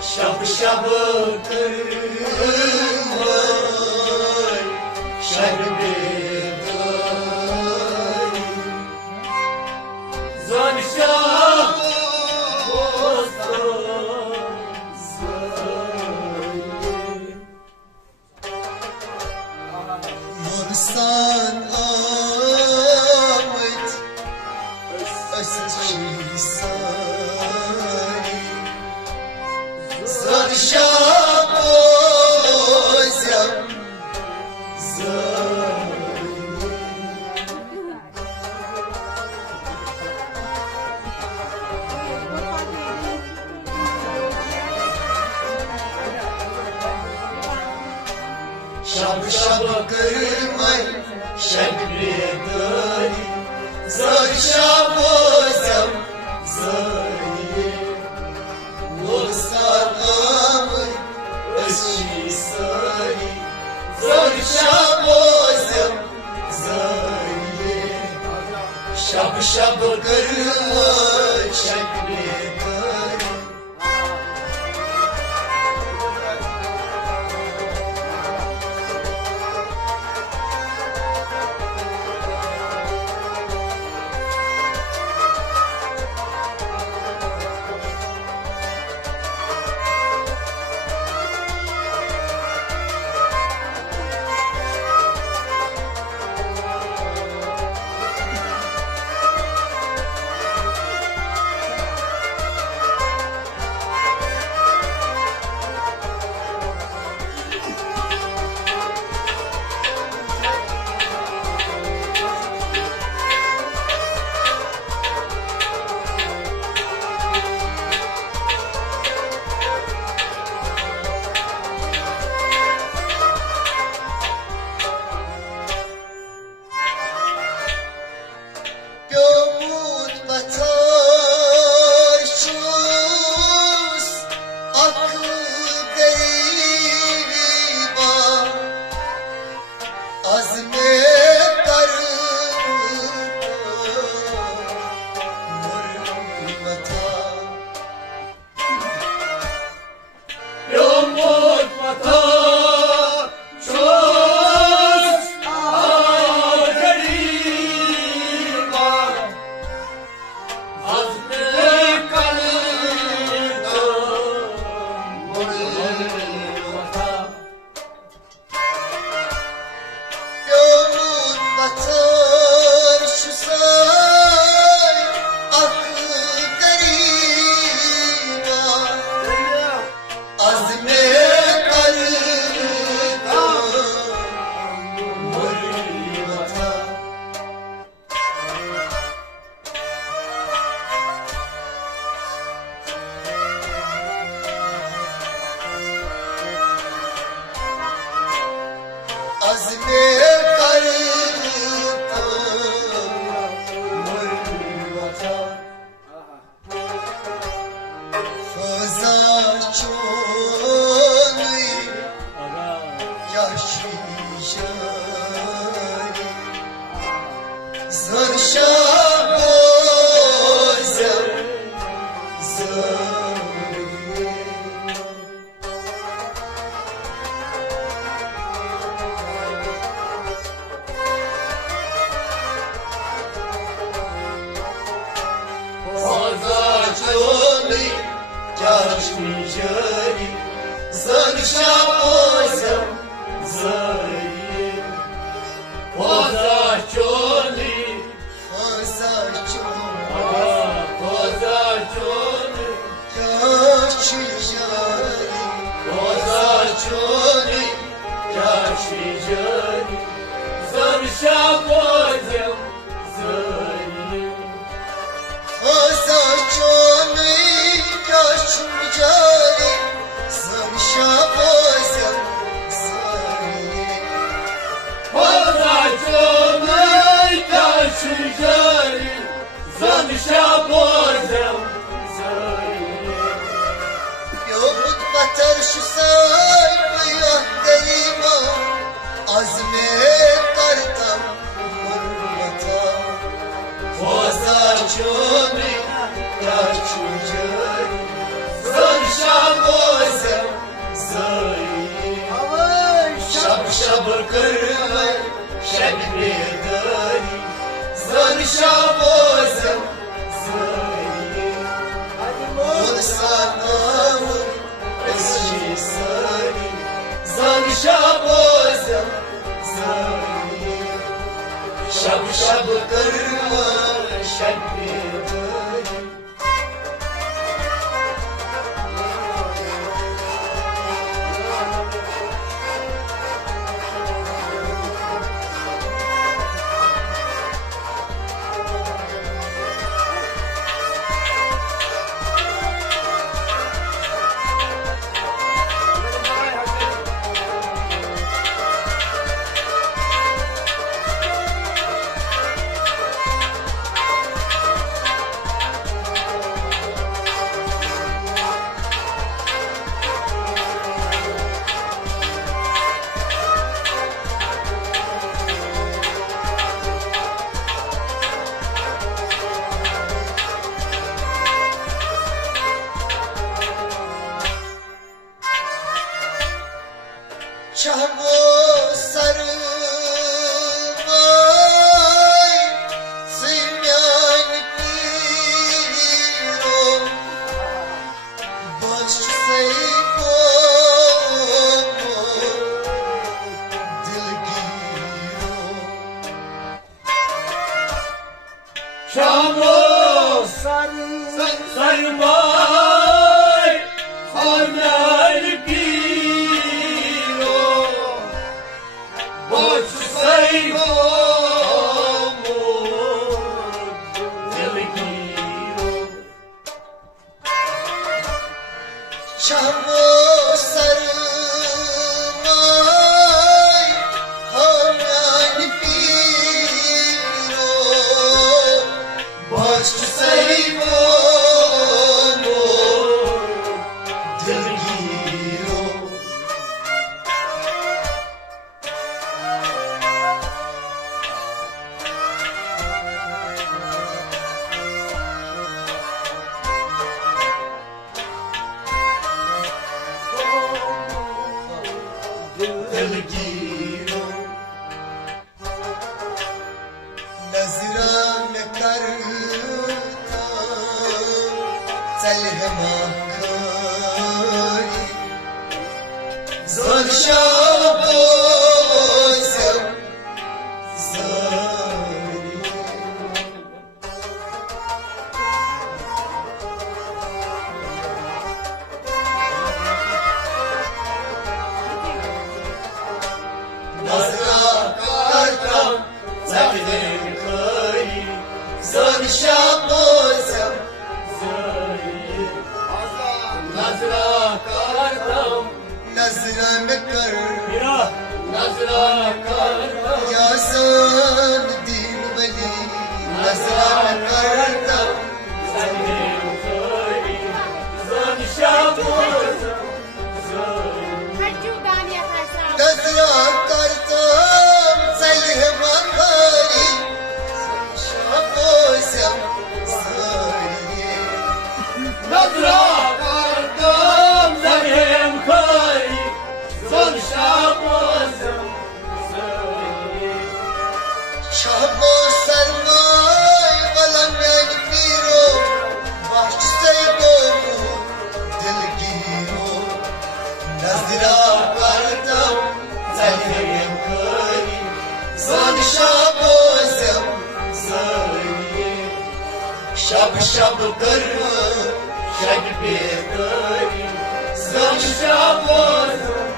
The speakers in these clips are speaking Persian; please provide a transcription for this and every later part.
شب شب کرمای شب بیداری زن شب بستان زایی مرسان آمد از چیسانی زن شب بازم زایی شب شب کرمای شب بیداری زن شب بازم زایی مرسان آمد از چیسانی زن شب بازم زایی شب شب کرمای شب بیداری زن شب بازم زایی بازا چونی جشن جاری زن شب بازم زایی بازا چونی زن شب بازم زایی خوزا چونی جشن جاری زن شب بازم زایی خوزا چونی جشن جاری زن شب بازم زایی یومد بطر شو سای بیاد دلیما عزمه کردم چونی یا چونجاری زن شبازم زایی شب شب کرمه شب بیداری زن شبازم زایی دل سنامون اشی ساری زن شبازم زایی شب شب کرمه شب بیداری Çamo sarımay Zilyan piro Baş saybomo Dil giro Çamo sarımay Zilyan piro Baş saybomo Dil giro Çamo sarımay Hamyan piro Baş saybomo Dil giro Dil giro Nazran karta Telhema kari Zor şabozem zari Nazran karta Telhema kari Zor şabozem Nazra kartam Nazran kar Mira Nazra kartam Ya san din veli Nazran karta Senin kari Zan şabuz Hacı Daniye Kaysal. Nazran karta Telhema kari Şabozem zari Nazra kartam Senin kari Zan şabuz Şahbo sarmay Valam yani piro Baş saybomu Dil giro Nazra kartam Telhema kari Zan şabozem zari Şab şab karma Şab bedari Zan şabozem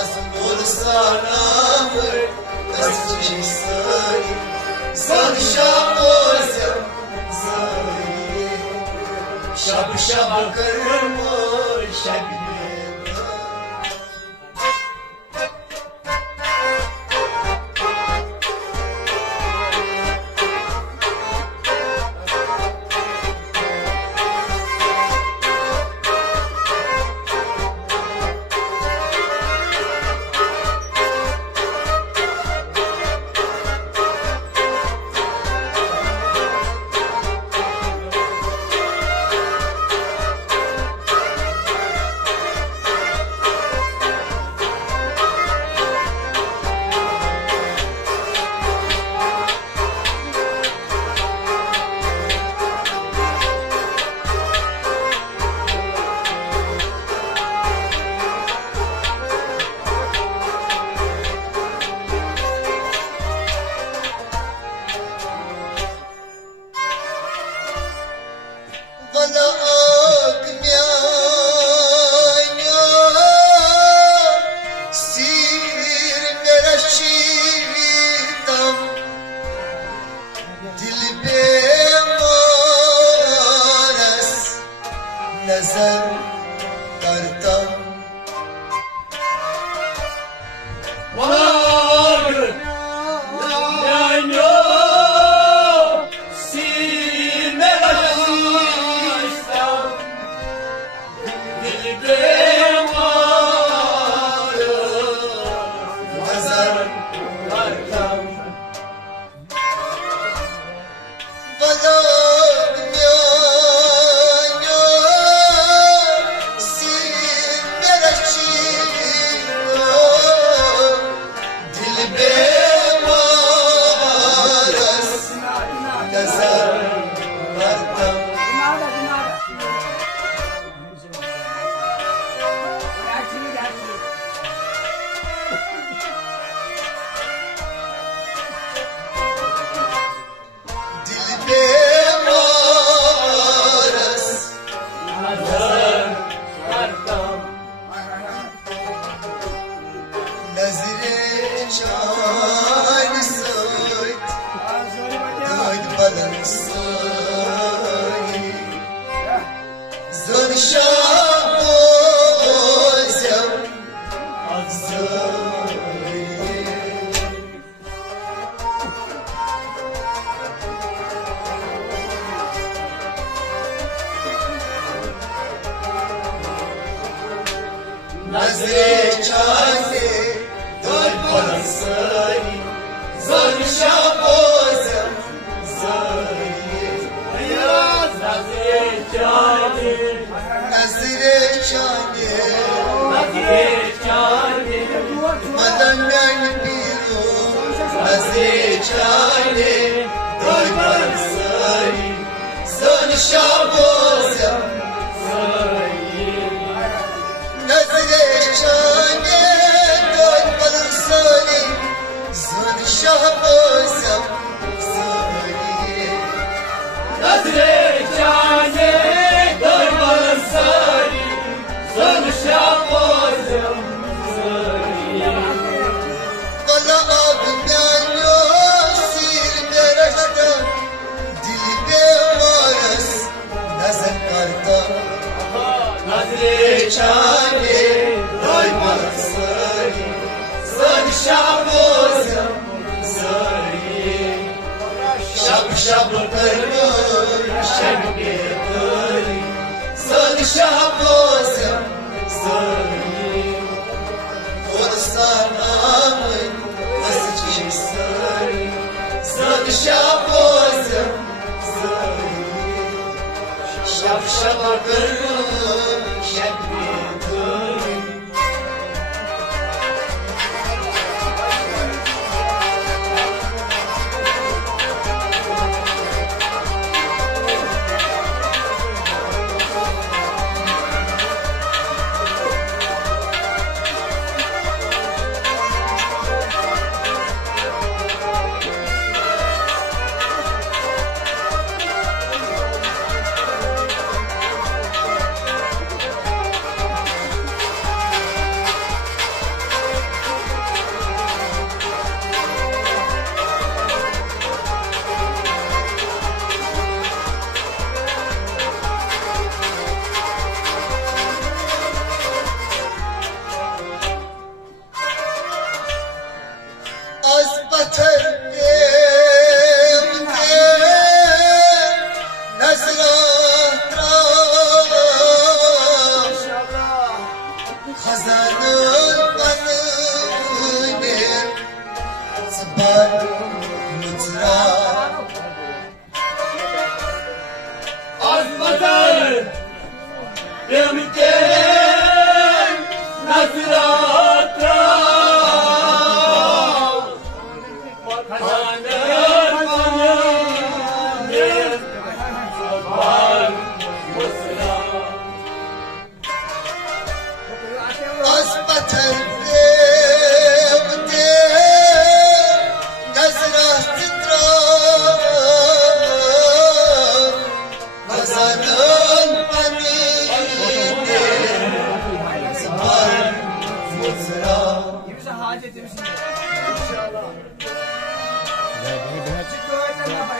Az nur sanamır Özçi sari Zan şabozem zari Şab şab karma Şab bedari İnşallah.